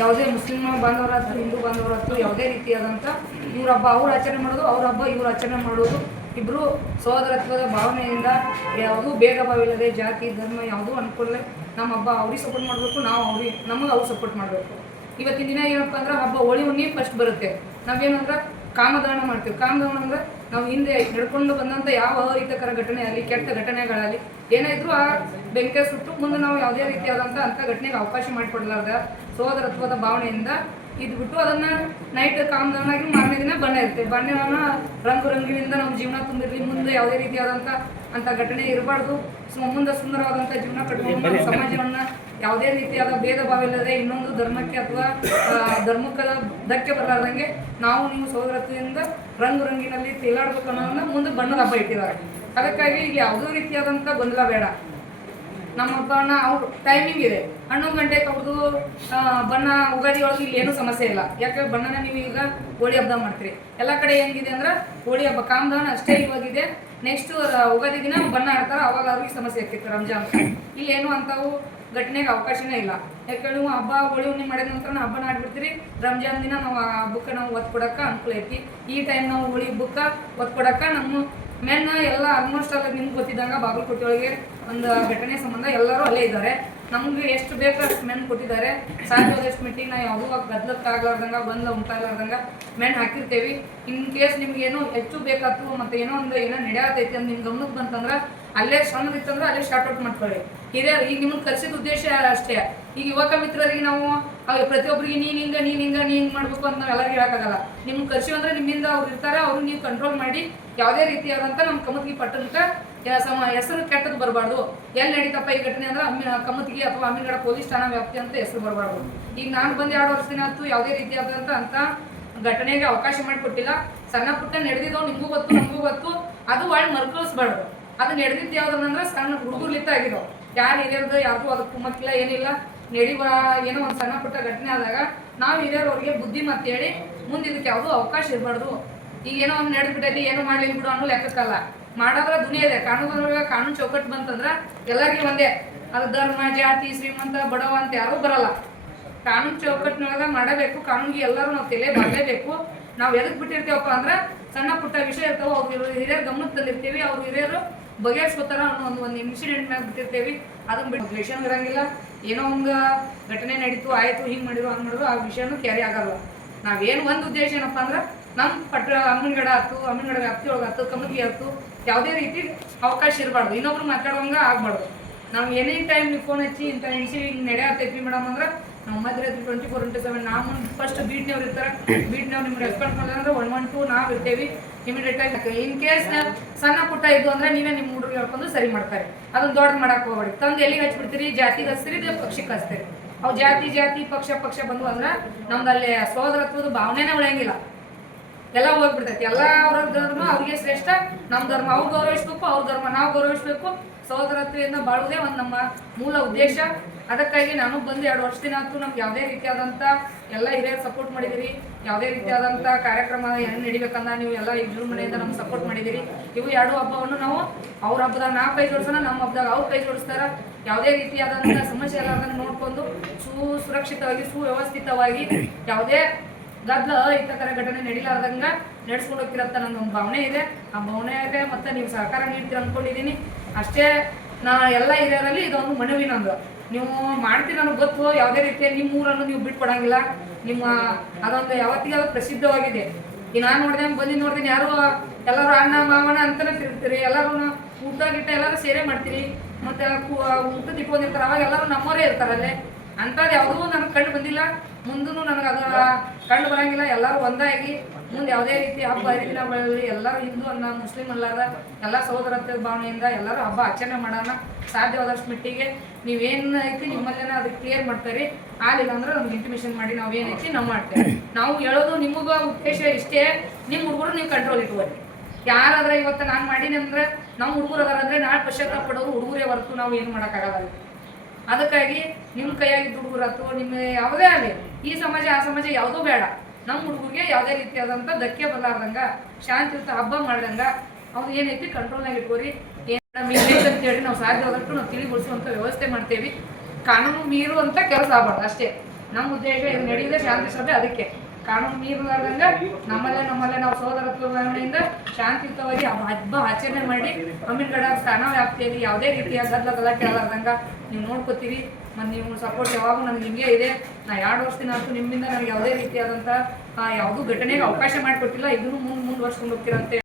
ಯಾವುದೇ ಮುಸ್ಲಿಂ ಬಾಂಧವರಾದ್ರು ಹಿಂದೂ ಬಾಂಧವರಾದ್ರು ಯಾವುದೇ ರೀತಿಯಾದಂಥ ಇವ್ರ ಹಬ್ಬ ಅವ್ರು ಆಚರಣೆ ಮಾಡೋದು, ಅವ್ರ ಹಬ್ಬ ಇವ್ರು ಆಚರಣೆ ಮಾಡೋದು, ಇಬ್ಬರು ಸಹೋದರತ್ವದ ಭಾವನೆಯಿಂದ ಯಾವುದೂ ಭೇದ ಭಾವ ಇಲ್ಲದೆ ಜಾತಿ ಧರ್ಮ ಯಾವುದೂ ಅನ್ಕೊಳ್ಳೆ ನಮ್ಮ ಹಬ್ಬ ಅವ್ರಿಗೆ ಸಪೋರ್ಟ್ ಮಾಡಬೇಕು, ನಾವು ನಮಗೆ ಅವ್ರು ಸಪೋರ್ಟ್ ಮಾಡಬೇಕು. ಇವತ್ತಿನ ದಿನ ಏನಪ್ಪ ಅಂದ್ರೆ ಹಬ್ಬ ಹೋಳಿ ಹುಣ್ಣಿ ಫಸ್ಟ್ ಬರುತ್ತೆ. ನಾವೇನಂದ್ರೆ ಕಾಮದಾನ ಮಾಡ್ತೀವಿ. ಕಾಮದಾನ ಅಂದ್ರೆ ನಾವು ಹಿಂದೆ ನಡ್ಕೊಂಡು ಬಂದಂಥ ಯಾವ ಅಹಿತಕರ ಘಟನೆ ಆಗಲಿ ಕೆಟ್ಟ ಘಟನೆಗಳಾಗಲಿ ಏನೇ ಇದ್ರೂ ಆ ಬೆಂಕಿ ಸುಟ್ಟು ಮುಂದೆ ನಾವು ಯಾವುದೇ ರೀತಿಯಾದಂಥ ಅಂಥ ಘಟನೆಗೆ ಅವಕಾಶ ಮಾಡಿಕೊಡ್ಲಾರ್ದ ಸಹೋದರತ್ವದ ಭಾವನೆಯಿಂದ ಇದ್ಬಿಟ್ಟು ಅದನ್ನು ನೈಟ್ ಕಾಮದಾನಾಗಿ ಮಾರನೇ ದಿನ ಬಣ್ಣ ಇರುತ್ತೆ. ಬಣ್ಣನ ರಂಗು ರಂಗಿನಿಂದ ನಮ್ಮ ಜೀವನ ತುಂಬಿರಲಿ, ಮುಂದೆ ಯಾವುದೇ ರೀತಿಯಾದಂಥ ಅಂಥ ಘಟನೆ ಇರಬಾರ್ದು, ಮುಂದೆ ಸುಂದರವಾದಂಥ ಜೀವನ ಕಟ್ಕೊಂಡು ನಮ್ಮ ಸಮಾಜವನ್ನು ಯಾವುದೇ ರೀತಿಯಾದ ಭೇದ ಭಾವ ಇಲ್ಲದೆ ಇನ್ನೊಂದು ಧರ್ಮಕ್ಕೆ ಅಥವಾ ಧರ್ಮಕ್ಕೆ ಧಕ್ಕೆ ಬರಲಾರ್ದಂಗೆ ನಾವು ನೀವು ಸಹೋದರತ್ವದಿಂದ ರಂಗು ರಂಗಿನಲ್ಲಿ ತೇಲಾಡಬೇಕು ಅನ್ನೋದನ್ನ ಮುಂದೆ ಬಣ್ಣದ ಹಬ್ಬ ಇಟ್ಟಿದ್ದಾರೆ. ಅದಕ್ಕಾಗಿ ಇಲ್ಲಿ ಯಾವುದೇ ರೀತಿಯಾದಂಥ ಗೊಂದಲ ಬೇಡ. ನಮ್ಮ ಹಬ್ಬನ ಅವ್ರು ಟೈಮಿಂಗ್ ಇದೆ, 11 ಗಂಟೆಗೆ ಅವ್ರದ್ದು ಬಣ್ಣ ಉಗಾದಿ ಒಳಗೆ ಇಲ್ಲಿ ಏನೂ ಸಮಸ್ಯೆ ಇಲ್ಲ. ಯಾಕೆ ಬಣ್ಣನ ನೀವು ಈಗ ಹೋಳಿ ಹಬ್ಬ ಮಾಡ್ತೀರಿ. ಎಲ್ಲ ಕಡೆ ಹೆಂಗಿದೆ ಅಂದ್ರೆ ಹೋಳಿ ಹಬ್ಬ ಕಾಮದಾನ ಅಷ್ಟೇ ಇವಾಗಿದೆ, ನೆಕ್ಸ್ಟ್ ಉಗಾದಿ ದಿನ ಬಣ್ಣ ಆಡ್ತಾರೆ, ಅವಾಗ ಅವ್ರಿಗೆ ಸಮಸ್ಯೆ ಆಗ್ತಿತ್ತು ರಂಜಾನ್. ಇಲ್ಲೇನು ಅಂಥವು ಘಟನೆಗೆ ಅವಕಾಶನೇ ಇಲ್ಲ. ಯಾಕೆ ನೀವು ಹಬ್ಬ ಹೋಳಿ ಹುಣ್ಣಿ ಮಾಡಿದ ನಂತರ ಹಬ್ಬನ ಆಡ್ಬಿಡ್ತೀರಿ, ರಂಜಾನ್ ದಿನ ನಾವು ಆ ಹಬ್ಬಕ್ಕೆ ನಾವು ಒತ್ತು ಕೊಡೋಕೆ ಅನುಕೂಲ ಐತಿ. ಈ ಟೈಮ್ ನಾವು ಹೋಳಿ ಹಬ್ಬಕ್ಕೆ ಒತ್ತು ಕೊಡೋಕೆ ನಮ್ಮ ಮೆನ್ನ ಎಲ್ಲ ಆಲ್ಮೋಸ್ಟ್ ಅಲ್ಲ ನಿಮ್ಗೆ ಗೊತ್ತಿದ್ದಂಗೆ ಬಾಗಲಕೋಟೆ ಒಳಗೆ ಒಂದು ಘಟನೆ ಸಂಬಂಧ ಎಲ್ಲರೂ ಅಲ್ಲೇ ಇದ್ದಾರೆ. ನಮ್ಗೆ ಎಷ್ಟು ಬೇಕೋ ಅಷ್ಟು ಮೆನ್ ಕೊಟ್ಟಿದ್ದಾರೆ. ಸಾಧ್ಯವಾದಷ್ಟು ಮಟ್ಟಿಗೆ ನಾವು ಯಾವುದೂ ಗದ್ದಲಕ್ಕಾಗ್ಲಾರ್ದಂಗೆ ಗೊಂದಲ ಉಂಟಾಗ್ಲಾರ್ದಂಗೆ ಮೆನ್ ಹಾಕಿರ್ತೇವೆ. ಇನ್ ಕೇಸ್ ನಿಮ್ಗೇನೋ ಹೆಚ್ಚು ಬೇಕಾಯ್ತು ಮತ್ತು ಏನೋ ನಡೆಯತೈತಿ ಅಂತ ನಿಮ್ಗೆ ಗಮನಕ್ಕೆ ಬಂತಂದ್ರೆ ಅಲ್ಲೇ ಸಣ್ಣದಿತ್ತಂದ್ರೆ ಅಲ್ಲೇ ಶಾರ್ಟ್ ಔಟ್ ಮಾಡ್ಕೊಳ್ಳಿ. ಹಿರಿಯರು ಈಗ ನಿಮ್ಗೆ ಕಲಿಸಿದ ಉದ್ದೇಶ ಅಷ್ಟೇ. ಈಗ ಯುವಕ ಮಿತ್ರರಿಗೆ ನಾವು ಪ್ರತಿಯೊಬ್ಬರಿಗೆ ನೀನು ಹಿಂಗೆ ಮಾಡಬೇಕು ಅಂತ ನಾವು ಎಲ್ಲರಿಗೂ ಹೇಳೋಕ್ಕಾಗಲ್ಲ. ನಿಮ್ಗೆ ಕಲಿಸಿ ಅಂದರೆ ನಿಮ್ಮಿಂದ ಅವ್ರು ಇರ್ತಾರೆ, ಅವ್ರು ನೀವು ಕಂಟ್ರೋಲ್ ಮಾಡಿ ಯಾವುದೇ ರೀತಿಯಾದಂಥ ನಮ್ಮ ಕಮತ್ಗಿ ಪಟ್ಟಣಕ್ಕೆ ಹೆಸರು ಕೆಟ್ಟದ್ದು ಬರಬಾರ್ದು. ಎಲ್ಲಿ ನಡೀತಪ್ಪ ಈ ಘಟನೆ ಅಂದ್ರೆ ಕಮತ್ಗಿ ಅಥವಾ ಅಮೀನ್ಗಡ ಪೊಲೀಸ್ ಠಾಣಾ ವ್ಯಾಪ್ತಿ ಅಂತ ಹೆಸರು ಬರಬಾರ್ದು. ಈಗ ನಾನು ಬಂದು 2 ವರ್ಷ ದಿನ ಆಯ್ತು, ಯಾವುದೇ ರೀತಿಯಾದಂಥ ಅಂತ ಘಟನೆಗೆ ಅವಕಾಶ ಮಾಡಿಕೊಟ್ಟಿಲ್ಲ. ಸಣ್ಣ ಪುಟ್ಟ ನಡೆದಿದ್ದವು ನಿಮಗೂ ಗೊತ್ತು ನಮಗೂ ಗೊತ್ತು, ಅದು ಒಳ್ಳೆ ಮರ್ಕಳಿಸ್ಬಾರ್ದು. ಅದು ನಡೆದಿದ್ದು ಯಾವುದಂದ್ರೆ ಸಣ್ಣ ಹುಡುಗರ್ಲಿತ್ತ ಆಗಿದಾವೆ. ಯಾರು ಹಿರಿಯರ್ದು ಯಾರಿಗೂ ಅದಕ್ಕೆ ಕುಮ್ಮಕ್ಕಿಲ್ಲ, ಏನಿಲ್ಲ. ನಡೆಯುವ ಏನೋ ಒಂದು ಸಣ್ಣ ಪುಟ್ಟ ಘಟನೆ ಆದಾಗ ನಾವು ಹಿರಿಯರು ಅವ್ರಿಗೆ ಬುದ್ಧಿ ಮಾತು ಹೇಳಿ ಮುಂದೆ ಇದಕ್ಕೆ ಯಾವುದೂ ಅವಕಾಶ ಇರಬಾರ್ದು. ಈಗ ಏನೋ ಒಂದು ನಡೆದ್ಬಿಟ್ಟೈತಿ ಏನೋ ಮಾಡಲಿ ಬಿಡು ಅನ್ನೋ ಲೆಕ್ಕಕ್ಕಲ್ಲ. ಮಾಡೋದ್ರ ದುನಿಯಾ ಇದೆ. ಕಾನೂನು ಚೌಕಟ್ಟು ಬಂತಂದ್ರೆ ಎಲ್ಲರಿಗೂ ಒಂದೇ. ಅದು ಧರ್ಮ ಜಾತಿ ಶ್ರೀಮಂತ ಬಡವ ಅಂತ ಯಾರೂ ಬರಲ್ಲ. ಕಾನೂನು ಚೌಕಟ್ಟಿನೊಳಗೆ ಮಾಡಬೇಕು. ಕಾನೂನಿಗೆ ಎಲ್ಲರೂ ನಾವು ತಲೆ ಬರಲೇಬೇಕು. ನಾವು ಎದಕ್ಕೆ ಬಿಟ್ಟಿರ್ತೀವಪ್ಪ ಅಂದ್ರೆ ಸಣ್ಣ ಪುಟ್ಟ ವಿಷಯ ಇರ್ತಾವೆ, ಅವ್ರು ಹಿರಿಯರು ಗಮನಕ್ಕೆ ತಂದಿರ್ತೀವಿ, ಅವ್ರು ಹಿರಿಯರು ಬಗೆಹರಿಸ್ಕೋತಾರ ಅನ್ನೋ ಒಂದು ಇನ್ಸಿಡೆಂಟ್ ಮ್ಯಾಗ ಬಿಟ್ಟಿರ್ತೇವೆ. ಅದನ್ನ ಬಿಟ್ಟು ದ್ವೇಷನೂ ಇರಂಗಿಲ್ಲ. ಏನೋ ಒಂದು ಘಟನೆ ನಡೀತು ಆಯಿತು, ಹಿಂಗೆ ಮಾಡಿದ್ರು ಹಂಗೆ ಮಾಡಿದ್ರು ಆ ವಿಷಯನೂ ಕ್ಯಾರಿ ಆಗಲ್ಲ. ನಾವೇನು ಒಂದು ಉದ್ದೇಶ ಏನಪ್ಪ ಅಂದ್ರೆ ನಮ್ಮ ಅಮ್ಮನಗಡ ಆಯ್ತು, ಅಮ್ಮನಗಡ ವ್ಯಾಪ್ತಿ ಒಳಗೆ ಆಯ್ತು, ಕಮತ್ಗಿ ಆಯ್ತು, ಯಾವುದೇ ರೀತಿ ಅವಕಾಶ ಇರಬಾರ್ದು. ಇನ್ನೊಬ್ರು ಮಾತಾಡುವಂಗೆ ಆಗ್ಬಾರ್ದು. ನಾವು ಎನಿ ಟೈಮ್ ನೀವು ಫೋನ್ ಹಚ್ಚಿ ಇಂಥ ಹಿಂಗೆ ನಡೆಯತ್ತೈತಿ ಮೇಡಮ್ ಅಂದ್ರೆ ನಾವು ಮಧ್ಯರಾತ್ರಿ 24/7 ನಾವು ಫಸ್ಟ್ ಬೀಟ್ನವ್ರು ಇರ್ತಾರೆ. ಬೀಟ್ನವ್ರು ನಿಮ್ಗೆ ರೆಸ್ಪಾನ್ಸ್ ಮಾಡಿದ್ರೆ 112 ನಾವು ಇರ್ತೇವೆ. ಇಮಿಡಿಯೇಟ್ ಆಗಿ ಇನ್ ಕೇಸ್ ಸಣ್ಣ ಪುಟ್ಟ ಇದು ಅಂದ್ರೆ ನೀವೇ ನಿಮ್ಮ ಹುಡುಗರು ಹೇಳ್ಕೊಂಡು ಸರಿ ಮಾಡ್ತಾರೆ. ಅದನ್ನ ದೊಡ್ಡ ಮಾಡಕ್ಕೆ ಹೋಗ್ಬೇಡಿ. ತಂದು ಎಲ್ಲಿಗೆ ಹಚ್ಬಿಡ್ತೀರಿ, ಜಾತಿಗೆ ಹಚ್ತೀರಿ, ಪಕ್ಷಕ್ಕೆ ಹಚ್ತೀರಿ. ಅವು ಜಾತಿ ಪಕ್ಷ ಬಂದು ಅಂದ್ರೆ ನಮ್ದು ಅಲ್ಲಿ ಸಹೋದರತ್ವದ ಭಾವನೆನೇ ಉಳಿಯಂಗಿಲ್ಲ, ಎಲ್ಲ ಹೋಗ್ಬಿಡ್ತೈತಿ. ಎಲ್ಲ ಅವ್ರ ಧರ್ಮ ಅವ್ರಿಗೆ ಶ್ರೇಷ್ಠ, ನಮ್ಮ ಧರ್ಮ ಅವ್ರು ಗೌರವಿಸ್ಬೇಕು, ಅವ್ರ ಧರ್ಮ ನಾವು ಗೌರವಿಸ್ಬೇಕು. ಸಹೋದರತ್ವದಿಂದ ಬಾಳುವುದೇ ಒಂದು ನಮ್ಮ ಮೂಲ ಉದ್ದೇಶ. ಅದಕ್ಕಾಗಿ ನಾನು ಬಂದು 2 ವರ್ಷ ದಿನ ಆಯ್ತು. ನಮ್ಗೆ ಯಾವುದೇ ರೀತಿಯಾದಂಥ ಎಲ್ಲ ಹಿರಿಯರು ಸಪೋರ್ಟ್ ಮಾಡಿದಿರಿ. ಯಾವುದೇ ರೀತಿಯಾದಂಥ ಕಾರ್ಯಕ್ರಮ ಹೆಂಗೆ ನಡಿಬೇಕಂದ ನೀವು ಎಲ್ಲ ವಿಜೃಂಭಣೆಯಿಂದ ನಮ್ಗೆ ಸಪೋರ್ಟ್ ಮಾಡಿದಿರಿ. ಇವು 2 ಹಬ್ಬವನ್ನು ನಾವು ಅವ್ರ ಹಬ್ಬದಾಗ ನಾವು ಕೈ ಜೋಡಿಸೋಣ, ನಮ್ಮ ಹಬ್ಬದಾಗ ಅವ್ರು ಕೈ ಜೋಡಿಸ್ತಾರೆ. ಯಾವುದೇ ರೀತಿಯಾದಂಥ ಸಮಸ್ಯೆ ಎಲ್ಲದನ್ನು ನೋಡಿಕೊಂಡು ಸುರಕ್ಷಿತವಾಗಿ ಸುವ್ಯವಸ್ಥಿತವಾಗಿ ಯಾವುದೇ ಗದ್ದಲ ಇಂಥರ ಘಟನೆ ನಡೀಲಾರ್ದಂಗೆ ನಡೆಸ್ಕೊಂಡು ಹೋಗ್ತಿರತ್ತ ನನ್ನೊಂದು ಭಾವನೆ ಇದೆ. ಆ ಭಾವನೆಗೆ ಮತ್ತೆ ನೀವು ಸಹಕಾರ ನೀಡ್ತೀರ ಅಂದ್ಕೊಂಡಿದ್ದೀನಿ ಅಷ್ಟೇ. ನಾ ಎಲ್ಲ ಹಿರಿಯರಲ್ಲಿ ಇದೊಂದು ಮನವಿ ನಂದು. ನೀವು ಮಾಡ್ತೀರಿ ನನಗೆ ಗೊತ್ತು. ಯಾವುದೇ ರೀತಿಯ ನಿಮ್ಮ ಊರನ್ನು ನೀವು ಬಿಟ್ಕೊಡಂಗಿಲ್ಲ. ನಿಮ್ಮ ಅದೊಂದು ಯಾವತ್ತಿಗೆ ಅದು ಪ್ರಸಿದ್ಧವಾಗಿದೆ. ಈಗ ನಾನು ನೋಡ್ತೀನಿ ಯಾರು ಎಲ್ಲರೂ ಅಣ್ಣ ಮಾವನ ಅಂತಲೇ ತಿರ್ತೀರಿ. ಎಲ್ಲರೂ ಊಟ ಗಿಟ್ಟ ಎಲ್ಲರೂ ಸೇರೆ ಮಾಡ್ತೀರಿ. ಮತ್ತು ಊಟದ ಇಟ್ಕೊಂಡಿರ್ತಾರೆ, ಅವಾಗ ಎಲ್ಲರೂ ನಮ್ಮವರೇ ಇರ್ತಾರಲ್ಲೇ. ಅಂಥದ್ದು ಯಾವುದೂ ನನಗೆ ಕಂಡು ಬಂದಿಲ್ಲ, ಮುಂದೂ ನನಗೆ ಅದು ಕಂಡು ಬರೋಂಗಿಲ್ಲ. ಎಲ್ಲರೂ ಒಂದಾಗಿ ಮುಂದೆ ಯಾವುದೇ ರೀತಿ ಹಬ್ಬ ಹರಿದಿನಗಳಲ್ಲಿ ಎಲ್ಲರೂ ಹಿಂದೂ ಅಲ್ಲ ಮುಸ್ಲಿಂ ಅಲ್ಲಾದ ಎಲ್ಲ ಸಹೋದರತ್ವ ಭಾವನೆಯಿಂದ ಎಲ್ಲರೂ ಹಬ್ಬ ಆಚರಣೆ ಮಾಡೋಣ. ಸಾಧ್ಯವಾದಷ್ಟು ಮಟ್ಟಿಗೆ ನೀವೇನು ಐತಿ ನಿಮ್ಮಲ್ಲೇನ ಅದಕ್ಕೆ ಕ್ಲಿಯರ್ ಮಾಡ್ತಾರೆ. ಆಗಲಿಲ್ಲ ಅಂದ್ರೆ ನಮ್ಗೆ ಇಂಟಿಮೇಷನ್ ಮಾಡಿ ನಾವು ಏನೈತಿ ನಾವು ಮಾಡ್ತೇವೆ. ನಾವು ಹೇಳೋದು ನಿಮಗೆ ಉದ್ದೇಶ ಇಷ್ಟೇ, ನಿಮ್ಮ ಹುಡುಗರು ನೀವು ಕಂಟ್ರೋಲ್ ಇಟ್ಕೊಳ್ಳಿ. ಯಾರಾದ್ರೆ ಇವತ್ತು ನಾನು ಮಾಡೀನಿ ಅಂದ್ರೆ ನಮ್ಮ ಹುಡುಗರು ಅದಾರಂದ್ರೆ ನಾಳೆ ಪಶ್ಚಾತ್ತಾಪ ಪಡೋರು ಹುಡುಗರೇ ಹೊರತು ನಾವು ಏನು ಮಾಡೋಕ್ಕಾಗಲ್ಲ. ಅದಕ್ಕಾಗಿ ನಿಮ್ಮ ಕೈಯಾಗಿದ್ದ ಹುಡುಗರಾತು ನಿಮ್ಮ ಯಾವುದೇ ಆಗಲಿ ಈ ಸಮಾಜ ಆ ಸಮಾಜ ಯಾವುದೂ ಬೇಡ. ನಮ್ಮ ಹುಡುಗರಿಗೆ ಯಾವುದೇ ರೀತಿಯಾದಂಥ ಧಕ್ಕೆ ಬರಲಾರ್ದಂಗೆ ಶಾಂತಿಯುತ ಹಬ್ಬ ಮಾಡ್ದಂಗೆ ಅವ್ರು ಏನೈತಿ ಕಂಟ್ರೋಲ್ನಾಗ ಇಟ್ಕೋರಿ. ಏನು ಅಂತೇಳಿ ನಾವು ಸಾಧ್ಯವಾದಷ್ಟು ನಾವು ತಿಳಿಗೊಳಿಸುವಂಥ ವ್ಯವಸ್ಥೆ ಮಾಡ್ತೇವೆ. ಕಾನೂನು ಮೀರುವಂಥ ಕೆಲಸ ಆಗಬಾರ್ದು ಅಷ್ಟೇ. ನಮ್ಮ ಉದ್ದೇಶ ಇದು ನಡೆಯುವುದೇ ಶಾಂತಿ ಸಭೆ. ಅದಕ್ಕೆ ಕಾನೂನು ಮೀರಲಾರ್ದಂಗೆ ನಮ್ಮಲ್ಲೇ ನಾವು ಸಹೋದರತ್ವ ಭಾವನೆಯಿಂದ ಶಾಂತಿಯುತವಾಗಿ ಹಬ್ಬ ಆಚರಣೆ ಮಾಡಿ ಅಮೀನ್ಗಡ ಸ್ಥಾನ ವ್ಯಾಪ್ತಿಯಲ್ಲಿ ಯಾವುದೇ ರೀತಿಯ ಗಲಾಟೆ ಆಗಲಾರ್ದಂಗೆ ನೀವು ನೋಡ್ಕೋತೀವಿ. ಮತ್ತು ನೀವು ಸಪೋರ್ಟ್ ಯಾವಾಗೂ ನನಗೆ ಹಿಂಗೆ ಇದೆ. ನಾ 2 ವರ್ಷದಿಂದ ಅಂತೂ ನಿಮ್ಮಿಂದ ನನಗೆ ಯಾವುದೇ ರೀತಿಯಾದಂಥ ಯಾವುದೂ ಘಟನೆಗೆ ಅವಕಾಶ ಮಾಡಿಕೊಟ್ಟಿಲ್ಲ. ಇದನ್ನು ಮುಂದುವರ್ಸ್ಕೊಂಡು ಹೋಗ್ತೀರಂತೆ.